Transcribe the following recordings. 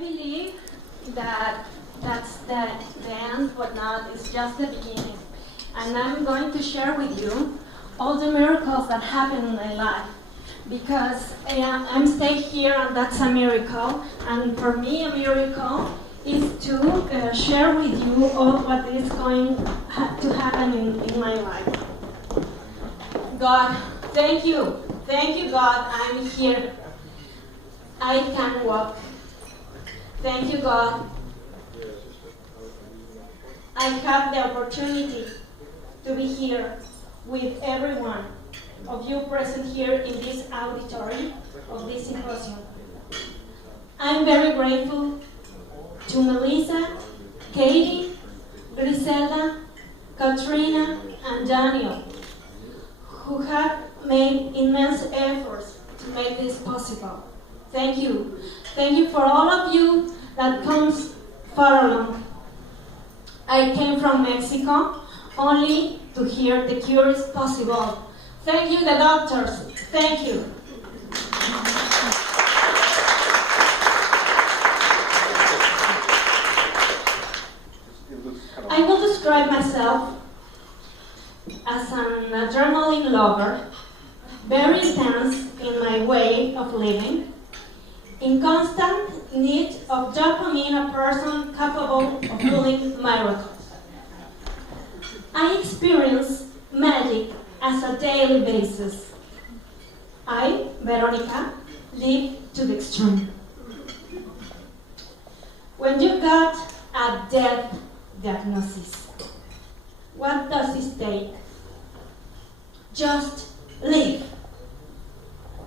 believe that that's the end, but not, it's just the beginning. And I'm going to share with you all the miracles that happen in my life. Because I'm staying here, and that's a miracle. And for me, a miracle is to share with you all what is going to happen in my life. God, thank you. Thank you, God, I'm here. I can walk. Thank you, God. I have the opportunity to be here with everyone of you present here in this auditory of this symposium. I'm very grateful to Melissa, Katie, Griselda, Katrina, and Daniel, who have made immense efforts to make this possible. Thank you. Thank you for all of you that comes far along. I came from Mexico only to hear the cure is possible. Thank you, the doctors. Thank you. I will describe myself as an adrenaline lover, very intense in my way of living, in constant need of dopamine, a person capable of doing miracles. I experience magic as a daily basis. I, Verónica, live to the extreme. When you got a death diagnosis, what does it take? Just live.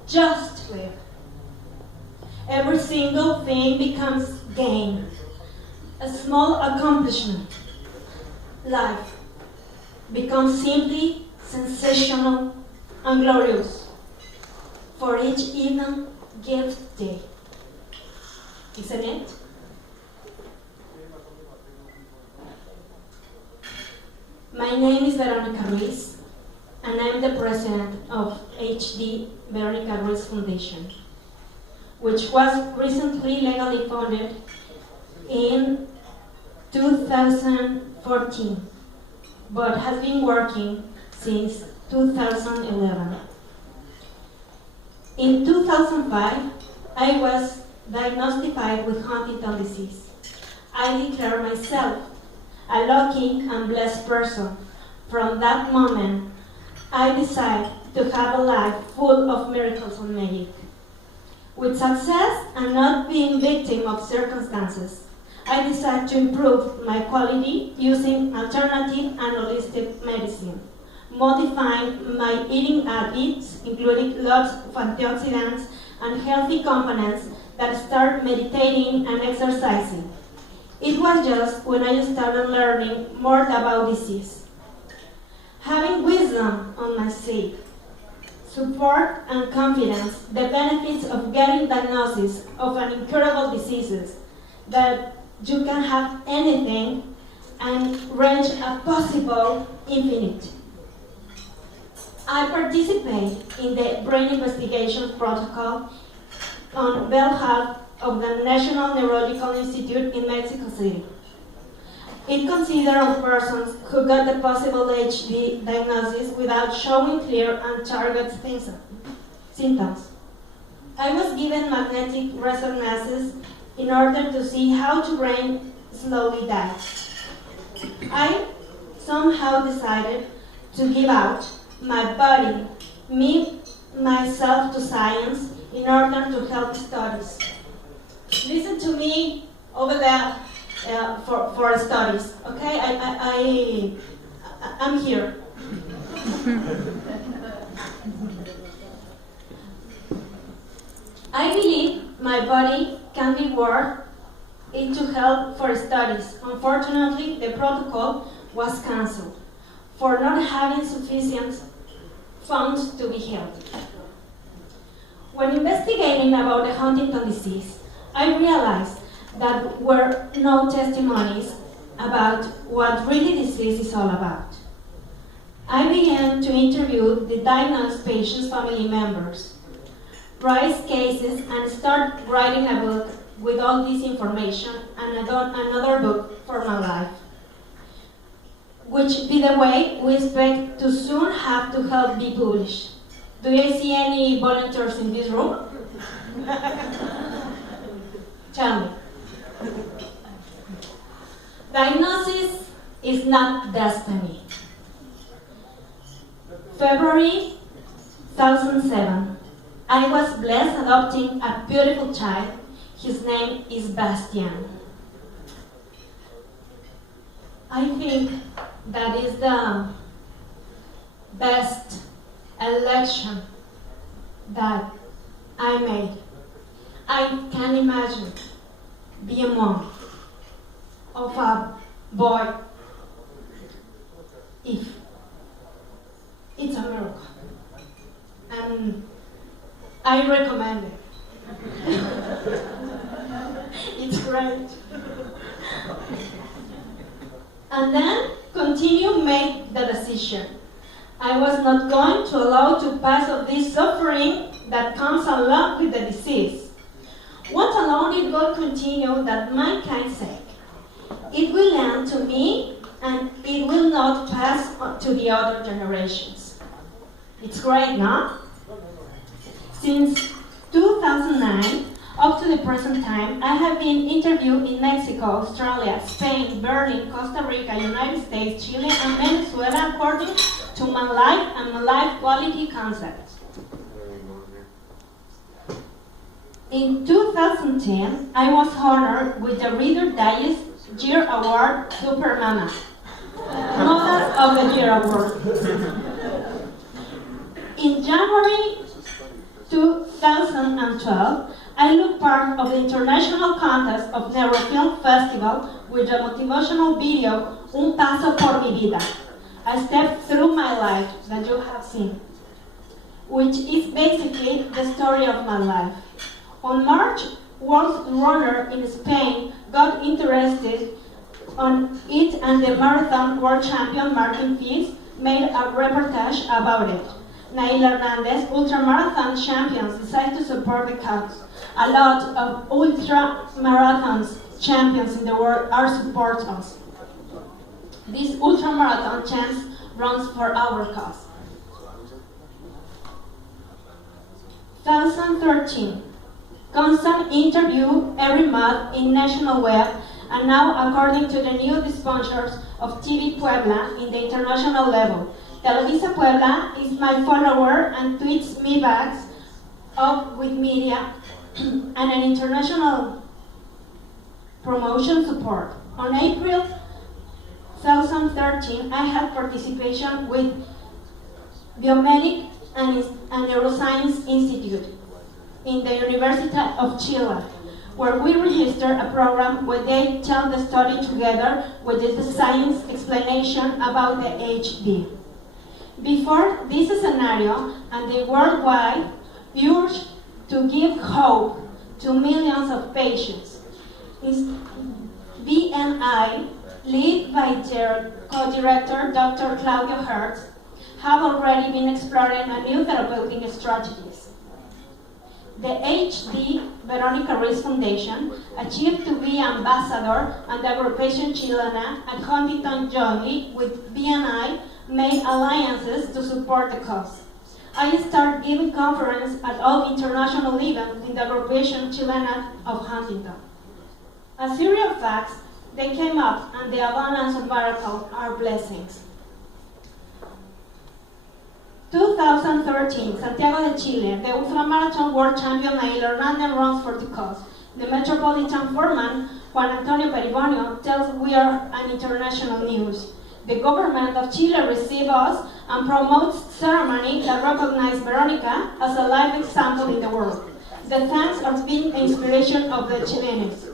Just live. Every single thing becomes gain, a small accomplishment. Life becomes simply sensational and glorious for each even gift day. Isn't it? My name is Verónica Ruiz, and I'm the president of HD Verónica Ruiz Fundación, which was recently legally founded in 2014, but has been working since 2011. In 2005, I was diagnosed with Huntington disease. I declare myself a lucky and blessed person. From that moment, I decided to have a life full of miracles and magic. With success and not being victim of circumstances, I decided to improve my quality using alternative and holistic medicine, modifying my eating habits, including lots of antioxidants and healthy components that start meditating and exercising. It was just when I started learning more about disease. Having wisdom on my side, support and confidence, the benefits of getting diagnosis of an incurable diseases, that you can have anything and range a possible infinite. I participate in the brain investigation protocol on behalf of the National Neurological Institute in Mexico City. It considers persons who got the possible HD diagnosis without showing clear and target symptoms. I was given magnetic resonances in order to see how the brain slowly dies. I somehow decided to give out my body, myself to science in order to help studies. Listen to me over there for studies, okay? I'm here. I believe my body can be worth it to help for studies. Unfortunately, the protocol was cancelled for not having sufficient funds to be held. When investigating about the Huntington disease, I realized that there were no testimonies about what really disease is all about. I began to interview the diagnosed patients' family members, raise cases, and start writing a book with all this information and another book for my life. Which, by the way, we expect to soon have to help be published. Do you see any volunteers in this room? Tell me. Diagnosis is not destiny. February 2007. I was blessed adopting a beautiful child. His name is Bastian. I think that is the best election that I made. I can imagine being a mom of a boy if it's a miracle. And I recommend it. It's great. And then continue make the decision. I was not going to allow to pass of this suffering that comes along with the disease. What alone it will continue that mankind's sake. It will end to me and it will not pass on to the other generations. It's great, no? Since 2009, up to the present time, I have been interviewed in Mexico, Australia, Spain, Berlin, Costa Rica, United States, Chile, and Venezuela according to my life and my life quality concepts. In 2010, I was honored with the Reader Digest Year Award Super Mama, Mother of the Year Award. In January 2012, I took part of the international contest of Neurofilm Festival with the motivational video Un Paso por Mi Vida, a step through my life that you have seen, which is basically the story of my life. On March, world runner in Spain got interested on it and the marathon world champion Martin Fils made a reportage about it. Nail Hernandez, ultramarathon champions, decided to support the cause. A lot of ultramarathons champions in the world are supporting us. This ultramarathon chance runs for our cause. 2013. Constant interview every month in national web, and now according to the new sponsors of TV Puebla in the international level. Televisa Puebla is my follower and tweets me back up with media and an international promotion support. On April 2013, I had participation with Biomedic and Neuroscience Institute in the University of Chile, where we registered a program where they tell the story together with the science explanation about the HD. Before this scenario, and the worldwide urge to give hope to millions of patients, BNI, led by their co-director, Dr. Claudio Hertz, have already been exploring a new therapeutic strategies. The HD Verónica Ruiz Foundation achieved to be ambassador and the Agrupation Chilena at Huntington jointly with BNI made alliances to support the cause. I started giving conferences at all international events in the Agrupation Chilena of Huntington. A series of facts, they came up and the abundance of miracles are blessings. 2013, Santiago de Chile, the ultramarathon world champion Nail Hernandez runs for the cause. The Metropolitan Foreman, Juan Antonio Peribonio, tells we are an international news. The government of Chile receives us and promotes ceremony that recognizes Veronica as a live example in the world. The thanks are being the inspiration of the Chileans.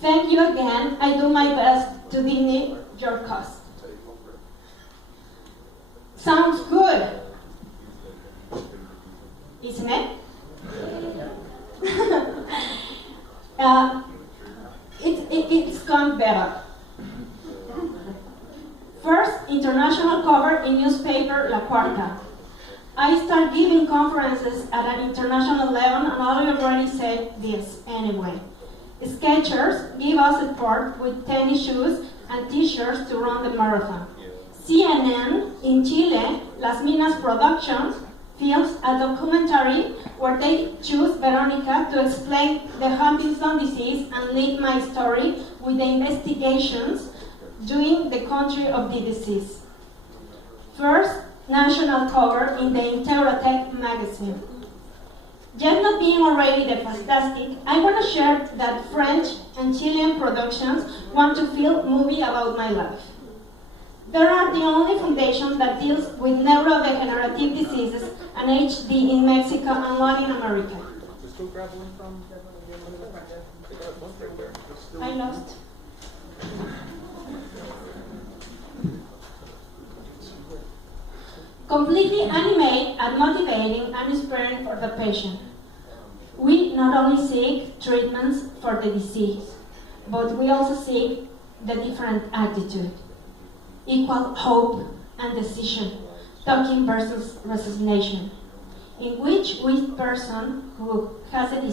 Thank you again. I do my best to dignify your cause. Sounds good, isn't it? It's gone better. First, international cover in newspaper La Cuarta. I start giving conferences at an international level, and I already said this anyway. Skechers give us support with tennis shoes and t-shirts to run the marathon. CNN in Chile, Las Minas Productions, films a documentary where they choose Verónica to explain the Huntington disease and link my story with the investigations doing the country of the disease. First, national cover in the Intelectuales magazine. Yet not being already the fantastic, I want to share that French and Chilean productions want to film movie about my life. They are the only foundation that deals with neurodegenerative diseases and HD in Mexico and Latin America. I lost. Completely animate and motivating and inspiring for the patient. We not only seek treatments for the disease, but we also seek the different attitude, equal hope and decision, talking versus resignation, in which we person who has a disease